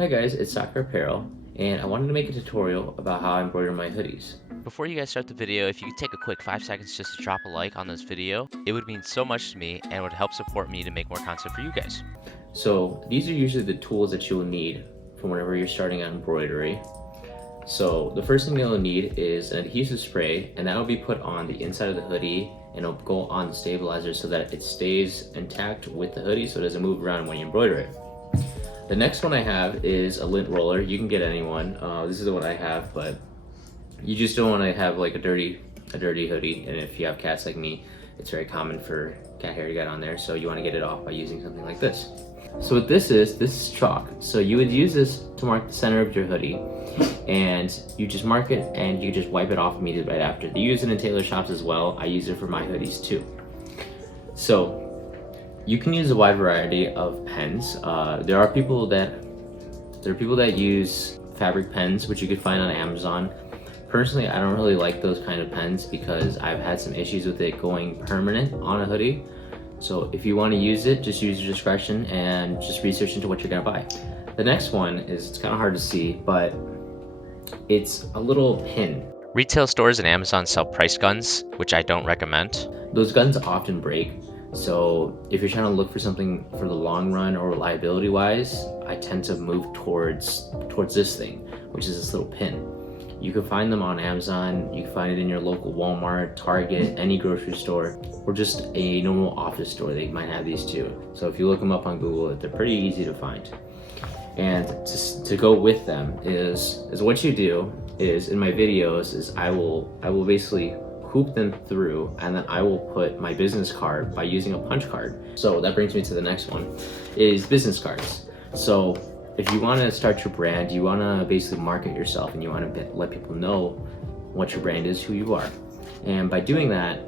Hi guys, it's Soccer Apparel, and I wanted to make a tutorial about how I embroider my hoodies. Before you guys start the video, if you could take a quick 5 seconds just to drop a like on this video, it would mean so much to me and would help support me to make more content for you guys. So these are usually the tools that you'll need for whenever you're starting on embroidery. So the first thing you'll need is an adhesive spray, and that will be put on the inside of the hoodie, and it'll go on the stabilizer so that it stays intact with the hoodie so it doesn't move around when you embroider it. The next one I have is a lint roller. You can get any one. This is the one I have, but you just don't want to have like a dirty hoodie. And if you have cats like me, it's very common for cat hair to get on there. So you want to get it off by using something like this. So what this is chalk. So you would use this to mark the center of your hoodie, and you just mark it and you just wipe it off immediately right after. They use it in tailor shops as well. I use it for my hoodies too. So you can use a wide variety of pens. There are people that use fabric pens, which you could find on Amazon. Personally, I don't really like those kind of pens because I've had some issues with it going permanent on a hoodie. So if you want to use it, just use your discretion and just research into what you're gonna buy. The next one is, it's kind of hard to see, but it's a little pin. Retail stores and Amazon sell price guns, which I don't recommend. Those guns often break. So if you're trying to look for something for the long run or reliability wise, I tend to move towards this thing, which is this little pin. You can find them on Amazon, you can find it in your local Walmart, Target, any grocery store, or just a normal office store. They might have these too. So if you look them up on Google, they're pretty easy to find. And to go with them is what you do is, in my videos, is I will basically hoop them through, and then I will put my business card by using a punch card. So that brings me to the next one, is business cards. So if you want to start your brand, you want to basically market yourself, and you want to let people know what your brand is, who you are. And by doing that,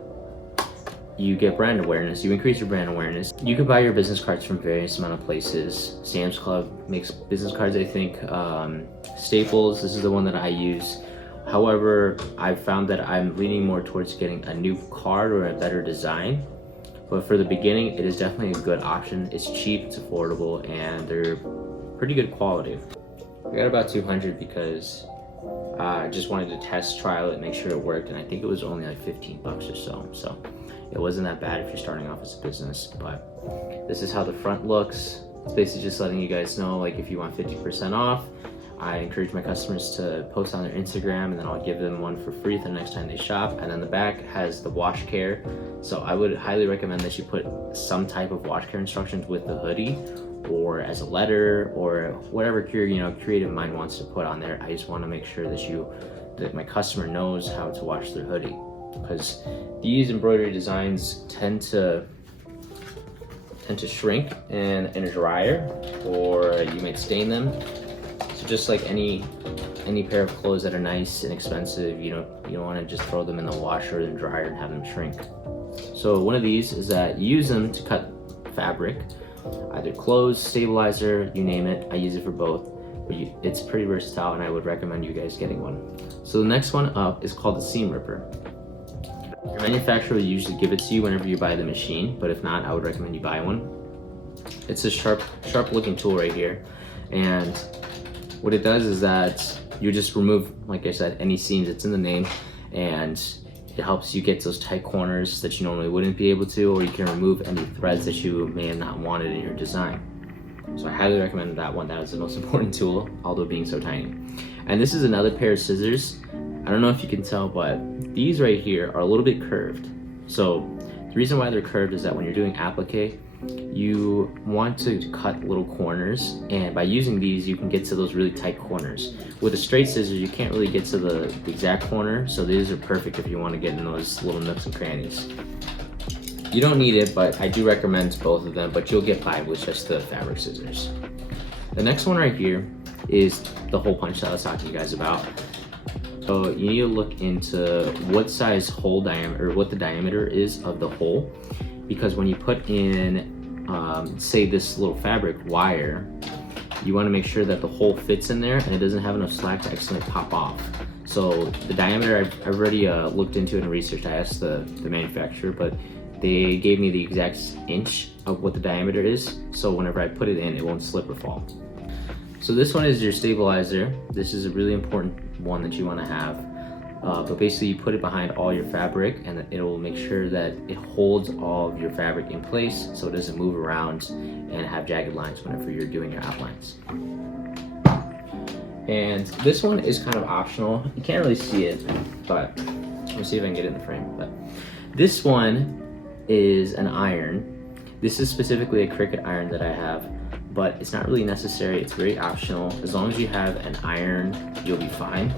you get brand awareness, you increase your brand awareness. You can buy your business cards from various amount of places. Sam's Club makes business cards, I think. Staples, this is the one that I use. However, I've found that I'm leaning more towards getting a new card or a better design. But for the beginning, it is definitely a good option. It's cheap, it's affordable, and they're pretty good quality. I got about 200 because I just wanted to trial it, make sure it worked, and I think it was only like 15 bucks or so. So it wasn't that bad if you're starting off as a business. But this is how the front looks. It's basically just letting you guys know, like, if you want 50% off, I encourage my customers to post on their Instagram, and then I'll give them one for free the next time they shop. And then the back has the wash care. So I would highly recommend that you put some type of wash care instructions with the hoodie, or as a letter, or whatever your creative mind wants to put on there. I just want to make sure that my customer knows how to wash their hoodie, because these embroidery designs tend to shrink in a dryer, or you might stain them. So just like any pair of clothes that are nice and expensive, you don't want to just throw them in the washer or the dryer and have them shrink. So one of these is that you use them to cut fabric, either clothes, stabilizer, you name it. I use it for both, but it's pretty versatile, and I would recommend you guys getting one. So the next one up is called the seam ripper. Your manufacturer will usually give it to you whenever you buy the machine, but if not, I would recommend you buy one. It's a sharp looking tool right here, and what it does is that you just remove, like I said, any seams. It's in the name, and it helps you get those tight corners that you normally wouldn't be able to, or you can remove any threads that you may have not wanted in your design. So I highly recommend that one. That is the most important tool, although being so tiny. And this is another pair of scissors. I don't know if you can tell, but these right here are a little bit curved. So the reason why they're curved is that when you're doing applique, you want to cut little corners, and by using these you can get to those really tight corners. With a straight scissors, you can't really get to the exact corner, so these are perfect if you want to get in those little nooks and crannies. You don't need it, but I do recommend both of them, but you'll get by with just the fabric scissors. The next one right here is the hole punch that I was talking to you guys about. So you need to look into what size hole diameter, or what the diameter is of the hole, because when you put in, say, this little fabric wire, you want to make sure that the hole fits in there and it doesn't have enough slack to accidentally pop off. So the diameter, I've already looked into it and researched. I asked the manufacturer, but they gave me the exact inch of what the diameter is, so whenever I put it in, it won't slip or fall. So this one is your stabilizer. This is a really important one that you want to have. But basically you put it behind all your fabric and it will make sure that it holds all of your fabric in place so it doesn't move around and have jagged lines whenever you're doing your outlines. And this one is kind of optional. You can't really see it, but let's see if I can get it in the frame. But this one is an iron. This is specifically a Cricut iron that I have, but it's not really necessary. It's very optional. As long as you have an iron, you'll be fine.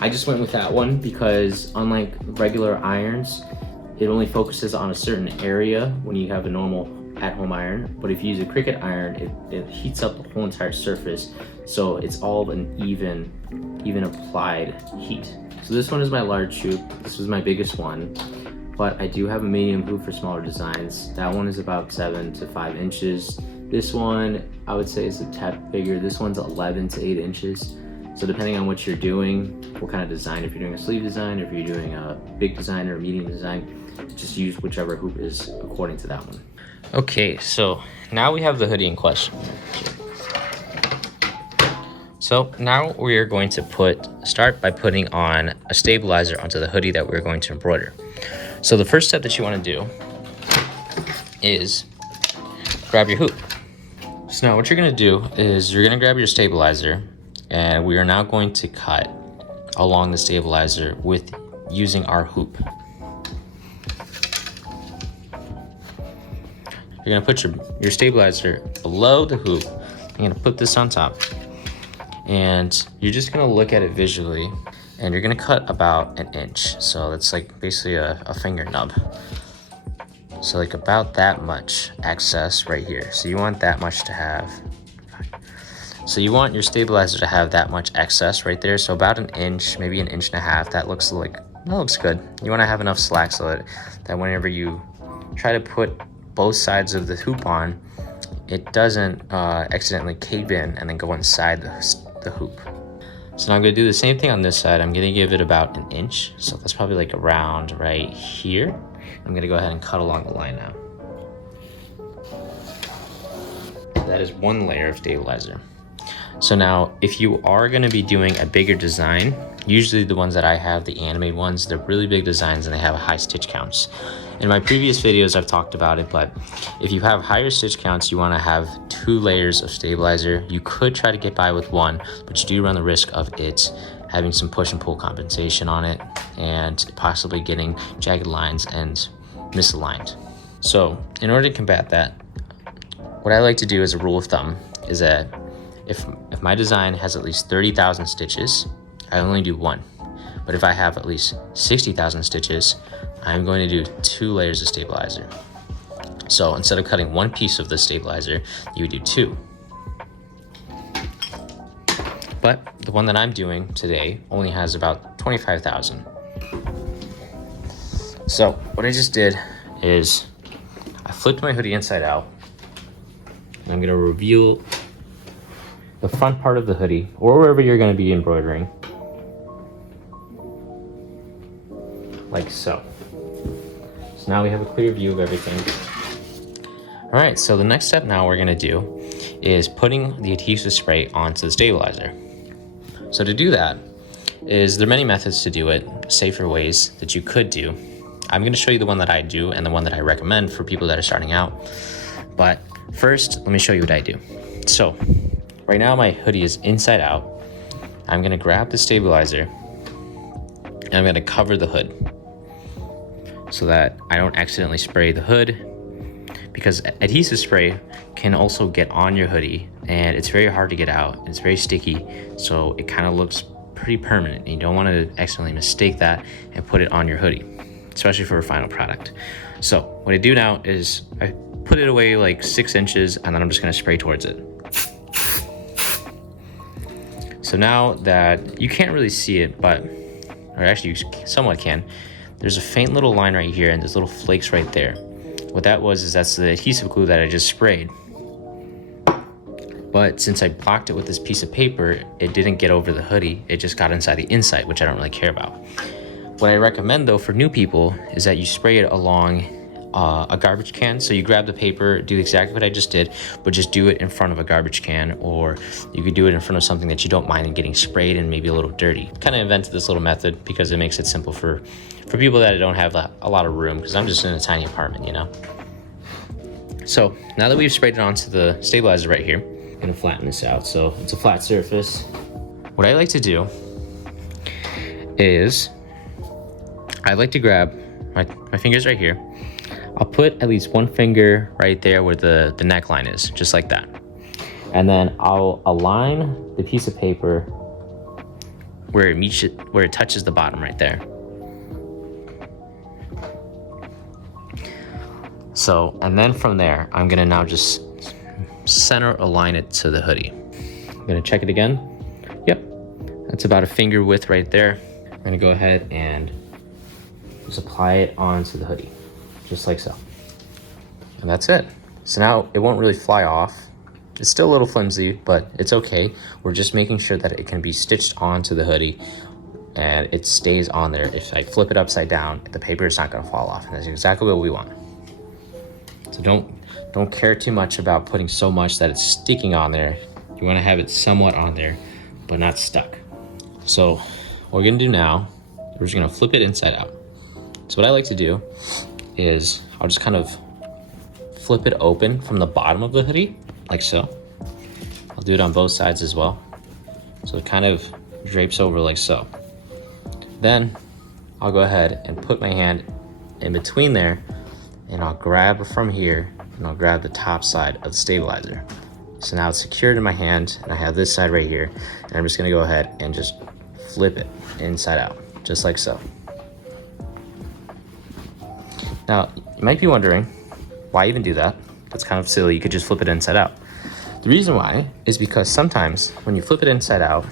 I just went with that one because unlike regular irons, it only focuses on a certain area when you have a normal at-home iron. But if you use a Cricut iron, it heats up the whole entire surface, so it's all an even applied heat. So this one is my large hoop. This was my biggest one, but I do have a medium hoop for smaller designs. That one is about 7 to 5 inches. This one, I would say, is a tad bigger. This one's 11 to 8 inches. So depending on what you're doing, what kind of design, if you're doing a sleeve design, if you're doing a big design or a medium design, just use whichever hoop is according to that one. Okay, so now we have the hoodie in question. So now we are going to start by putting on a stabilizer onto the hoodie that we're going to embroider. So the first step that you want to do is grab your hoop. So now what you're going to do is you're going to grab your stabilizer, and we are now going to cut along the stabilizer using our hoop. You're gonna put your stabilizer below the hoop. You're gonna put this on top. And you're just gonna look at it visually, and you're gonna cut about 1 inch. So that's like basically a finger nub. So like about that much excess right here. So you want that much to have. So you want your stabilizer to have that much excess right there. So about 1 inch, maybe 1.5 inches. That looks good. You want to have enough slack so that whenever you try to put both sides of the hoop on, it doesn't accidentally cave in and then go inside the hoop. So now I'm going to do the same thing on this side. I'm going to give it about 1 inch. So that's probably like around right here. I'm going to go ahead and cut along the line now. That is one layer of stabilizer. So now, if you are going to be doing a bigger design, usually the ones that I have, the anime ones, they're really big designs and they have high stitch counts. In my previous videos, I've talked about it, but if you have higher stitch counts, you want to have 2 layers of stabilizer. You could try to get by with 1, but you do run the risk of it having some push and pull compensation on it and possibly getting jagged lines and misaligned. So in order to combat that, what I like to do as a rule of thumb is that if my design has at least 30,000 stitches, I only do 1. But if I have at least 60,000 stitches, I'm going to do 2 layers of stabilizer. So instead of cutting 1 piece of the stabilizer, you would do 2. But the one that I'm doing today only has about 25,000. So what I just did is I flipped my hoodie inside out. And I'm going to reveal the front part of the hoodie, or wherever you're going to be embroidering, like so. So now we have a clear view of everything. All right, so the next step now we're going to do is putting the adhesive spray onto the stabilizer. So to do that, there are many methods to do it, safer ways that you could do. I'm going to show you the one that I do and the one that I recommend for people that are starting out. But first, let me show you what I do. So right now my hoodie is inside out. I'm going to grab the stabilizer and I'm going to cover the hood so that I don't accidentally spray the hood, because adhesive spray can also get on your hoodie and it's very hard to get out. It's very sticky, so it kind of looks pretty permanent. You don't want to accidentally mistake that and put it on your hoodie, especially for a final product. So what I do now is I put it away like 6 inches and then I'm just going to spray towards it. So now that you can't really see it, or actually you somewhat can, there's a faint little line right here and there's little flakes right there. What that is that's the adhesive glue that I just sprayed. But since I blocked it with this piece of paper, it didn't get over the hoodie. It just got inside the inside, which I don't really care about. What I recommend though for new people is that you spray it along a garbage can. So you grab the paper, do exactly what I just did, but just do it in front of a garbage can, or you could do it in front of something that you don't mind getting sprayed and maybe a little dirty. Kind of invented this little method because it makes it simple for people that don't have a lot of room, because I'm just in a tiny apartment, you know? So now that we've sprayed it onto the stabilizer right here, I'm gonna flatten this out so it's a flat surface. What I like to do is I like to grab my fingers right here. I'll put at least one finger right there where the neckline is, just like that. And then I'll align the piece of paper where it touches the bottom right there. So, and then from there, I'm gonna now just center align it to the hoodie. I'm gonna check it again. Yep, that's about a finger width right there. I'm gonna go ahead and just apply it onto the hoodie, just like so. And that's it. So now it won't really fly off. It's still a little flimsy, but it's okay. We're just making sure that it can be stitched onto the hoodie and it stays on there. If I flip it upside down, the paper is not gonna fall off, and that's exactly what we want. So don't care too much about putting so much that it's sticking on there. You wanna have it somewhat on there, but not stuck. So what we're gonna do now, we're just gonna flip it inside out. So what I like to do is I'll just kind of flip it open from the bottom of the hoodie, like so. I'll do it on both sides as well. So it kind of drapes over like so. Then I'll go ahead and put my hand in between there, and I'll grab from here and I'll grab the top side of the stabilizer. So now it's secured in my hand, and I have this side right here, and I'm just gonna go ahead and just flip it inside out, just like so. Now, you might be wondering, why even do that? That's kind of silly. You could just flip it inside out. The reason why is because sometimes when you flip it inside out,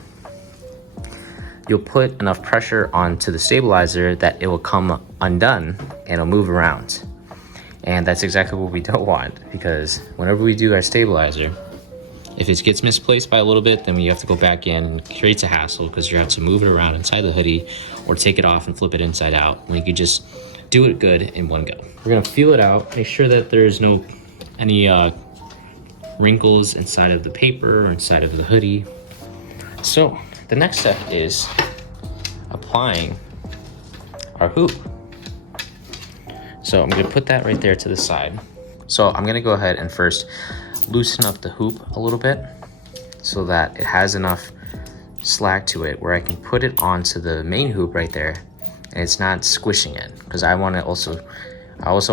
you'll put enough pressure onto the stabilizer that it will come undone and it'll move around. And that's exactly what we don't want, because whenever we do our stabilizer, if it gets misplaced by a little bit, then we have to go back in, and it creates a hassle because you have to move it around inside the hoodie or take it off and flip it inside out, when you could just do it good in one go. We're gonna feel it out, make sure that there's any wrinkles inside of the paper or inside of the hoodie. So the next step is applying our hoop. So I'm gonna put that right there to the side. So I'm gonna go ahead and first loosen up the hoop a little bit so that it has enough slack to it where I can put it onto the main hoop right there, and it's not squishing it, because I also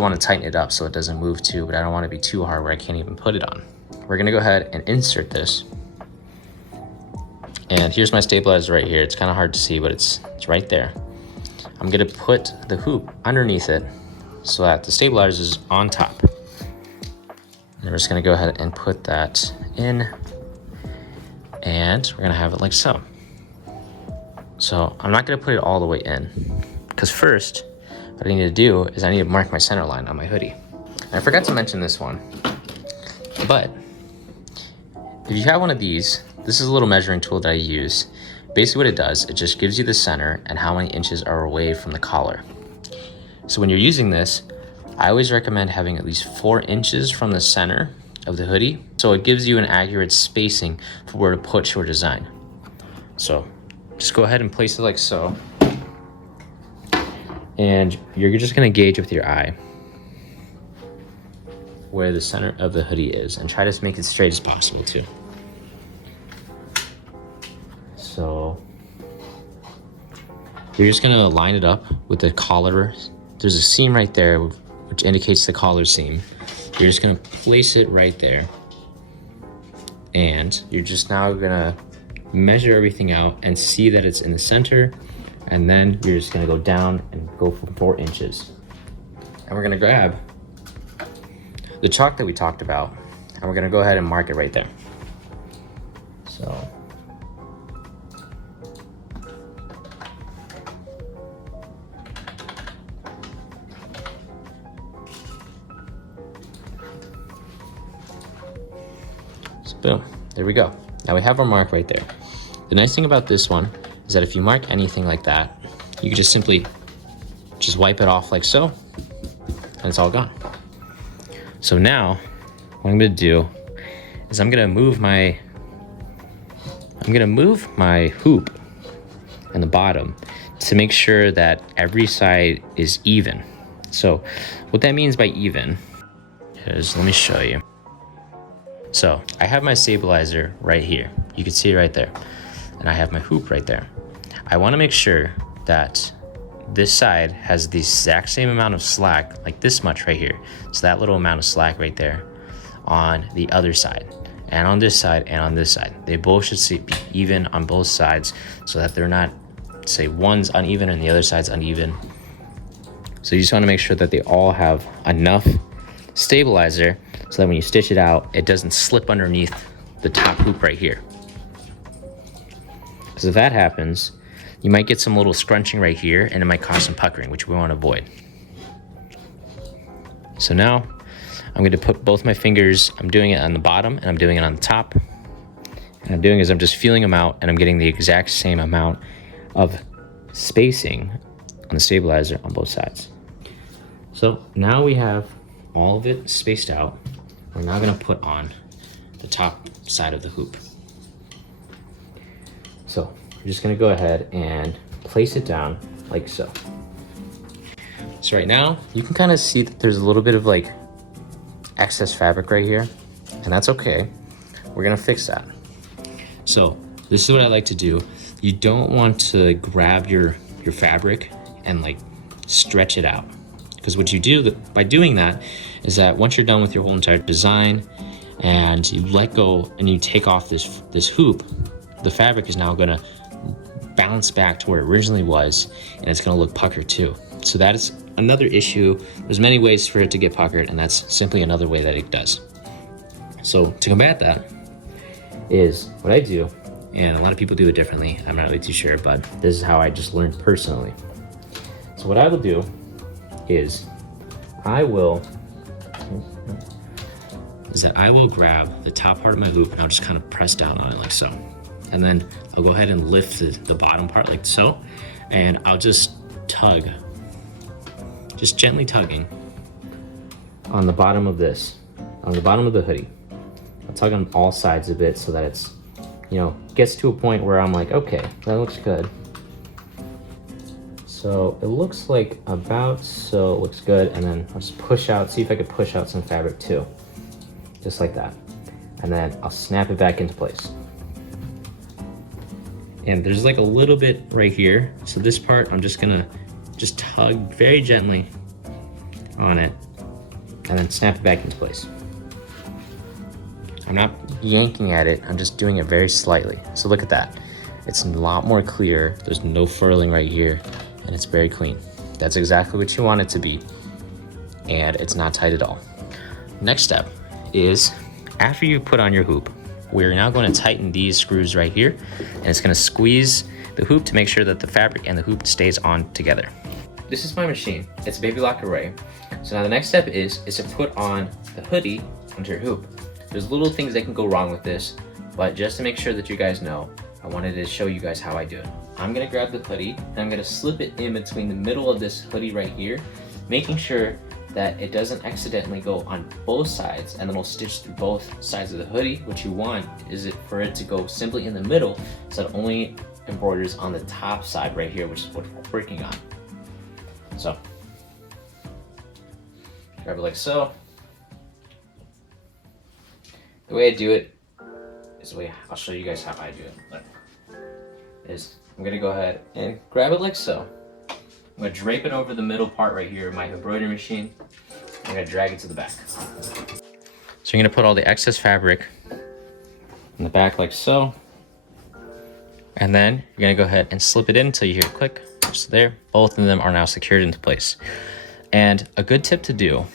want to tighten it up so it doesn't move too, but I don't want to be too hard where I can't even put it on. We're gonna go ahead and insert this. And here's my stabilizer right here. It's kind of hard to see, but it's right there. I'm gonna put the hoop underneath it so that the stabilizer is on top. And we're just gonna go ahead and put that in, and we're gonna have it like so. So I'm not gonna put it all the way in, because first, what I need to do is I need to mark my center line on my hoodie. And I forgot to mention this one, but if you have one of these, this is a little measuring tool that I use. Basically what it does, it just gives you the center and how many inches are away from the collar. So when you're using this, I always recommend having at least 4 inches from the center of the hoodie, so it gives you an accurate spacing for where to put your design. So just go ahead and place it like so. And you're just gonna gauge with your eye where the center of the hoodie is, and try to make it straight as possible too. So you're just gonna line it up with the collar. There's a seam right there which indicates the collar seam. You're just gonna place it right there, and you're just now gonna measure everything out and see that it's in the center, and then you're just gonna go down and go for 4 inches. And we're gonna grab the chalk that we talked about, and we're gonna go ahead and mark it right there. So boom, there we go. Now we have our mark right there. The nice thing about this one is that if you mark anything like that, you can just simply wipe it off like so, and it's all gone. So now what I'm gonna do is I'm gonna move my hoop in the bottom to make sure that every side is even. So what that means by even is, let me show you. So I have my stabilizer right here. You can see it right there. And I have my hoop right there. I wanna make sure that this side has the exact same amount of slack, like this much right here. So that little amount of slack right there on the other side, and on this side, and on this side. They both should be even on both sides so that they're not, say one's uneven and the other side's uneven. So you just wanna make sure that they all have enough stabilizer so that when you stitch it out, it doesn't slip underneath the top hoop right here. Because if that happens, you might get some little scrunching right here and it might cause some puckering, which we want to avoid. So now I'm going to put both my fingers, I'm doing it on the bottom and I'm doing it on the top. And I'm doing is I'm just feeling them out and I'm getting the exact same amount of spacing on the stabilizer on both sides. So now we have all of it spaced out. We're now going to put on the top side of the hoop. So I'm just gonna go ahead and place it down like so. So right now you can kind of see that there's a little bit of like excess fabric right here, and that's okay. We're gonna fix that. So this is what I like to do. You don't want to grab your fabric and like stretch it out, because what you do by doing that is that once you're done with your whole entire design and you let go and you take off this hoop, the fabric is now gonna bounce back to where it originally was, and it's gonna look puckered too. So that is another issue. There's many ways for it to get puckered, and that's simply another way that it does. So to combat that is what I do, and a lot of people do it differently. I'm not really too sure, but this is how I just learned personally. So what I will do is I will grab the top part of my hoop and I'll just kind of press down on it like so. And then I'll go ahead and lift the bottom part like so, and I'll just tug, just gently tugging on the bottom of on the bottom of the hoodie. I'll tug on all sides of it so that it's, gets to a point where I'm like, okay, that looks good. So it looks like about so, it looks good, and then I'll just push out, see if I could push out some fabric too, just like that. And then I'll snap it back into place. And there's like a little bit right here. So this part, I'm just gonna tug very gently on it and then snap it back into place. I'm not yanking at it, I'm just doing it very slightly. So look at that. It's a lot more clear. There's no furling right here, and it's very clean. That's exactly what you want it to be, and it's not tight at all. Next step is, after you put on your hoop, we're now going to tighten these screws right here, and it's going to squeeze the hoop to make sure that the fabric and the hoop stays on together. This is my machine. It's a Baby Lock Array. So now the next step is to put on the hoodie onto your hoop. There's little things that can go wrong with this, but just to make sure that you guys know, I wanted to show you guys how I do it. I'm going to grab the hoodie and I'm going to slip it in between the middle of this hoodie right here, making sure that it doesn't accidentally go on both sides, and then we'll stitch through both sides of the hoodie. What you want is for it to go simply in the middle, so it only embroiders on the top side right here, which is what we're working on. So grab it like so. The way I do it is the way I'll show you guys how I do it. I'm gonna go ahead and grab it like so. I'm gonna drape it over the middle part right here of my embroidery machine. I'm gonna drag it to the back. So you're gonna put all the excess fabric in the back like so. And then you're gonna go ahead and slip it in until you hear a click. Just there, both of them are now secured into place. And a good tip to do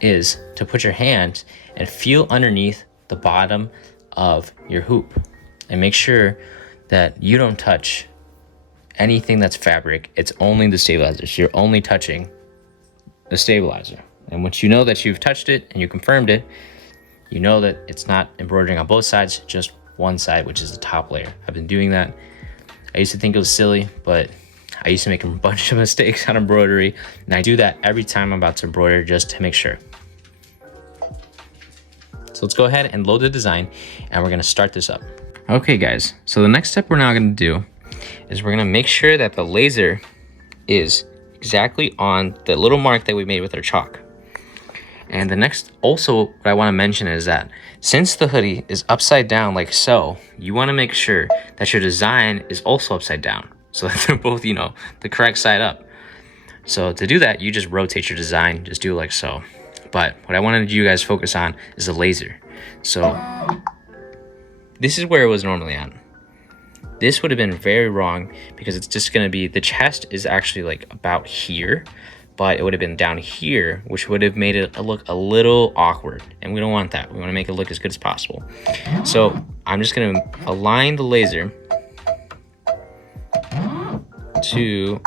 is to put your hand and feel underneath the bottom of your hoop. And make sure that you don't touch anything that's fabric. It's only the stabilizer. So you're only touching the stabilizer. And once you know that you've touched it and you confirmed it, you know that it's not embroidering on both sides, just one side, which is the top layer. I've been doing that. I used to think it was silly, but I used to make a bunch of mistakes on embroidery, and I do that every time I'm about to embroider just to make sure. So let's go ahead and load the design, and we're gonna start this up. Okay guys, so the next step we're now gonna do is we're gonna make sure that the laser is exactly on the little mark that we made with our chalk. And the next, also what I wanna mention is that since the hoodie is upside down like so, you wanna make sure that your design is also upside down, so that they're both, you know, the correct side up. So to do that, you just rotate your design, just do it like so. But what I wanted you guys to focus on is the laser. So this is where it was normally on. This would have been very wrong because it's just gonna be, the chest is actually like about here, but it would have been down here, which would have made it look a little awkward. And we don't want that. We wanna make it look as good as possible. So I'm just gonna align the laser to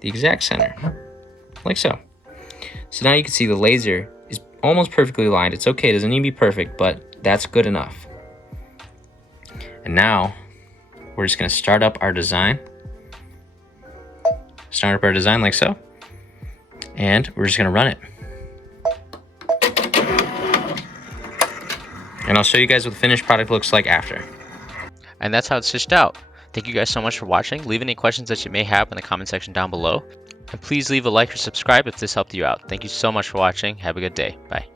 the exact center, like so. So now you can see the laser is almost perfectly aligned. It's okay, it doesn't need to be perfect, but that's good enough. And now we're just gonna start up our design. Start up our design like so. And we're just gonna run it. And I'll show you guys what the finished product looks like after. And that's how it's stitched out. Thank you guys so much for watching. Leave any questions that you may have in the comment section down below. And please leave a like or subscribe if this helped you out. Thank you so much for watching. Have a good day. Bye.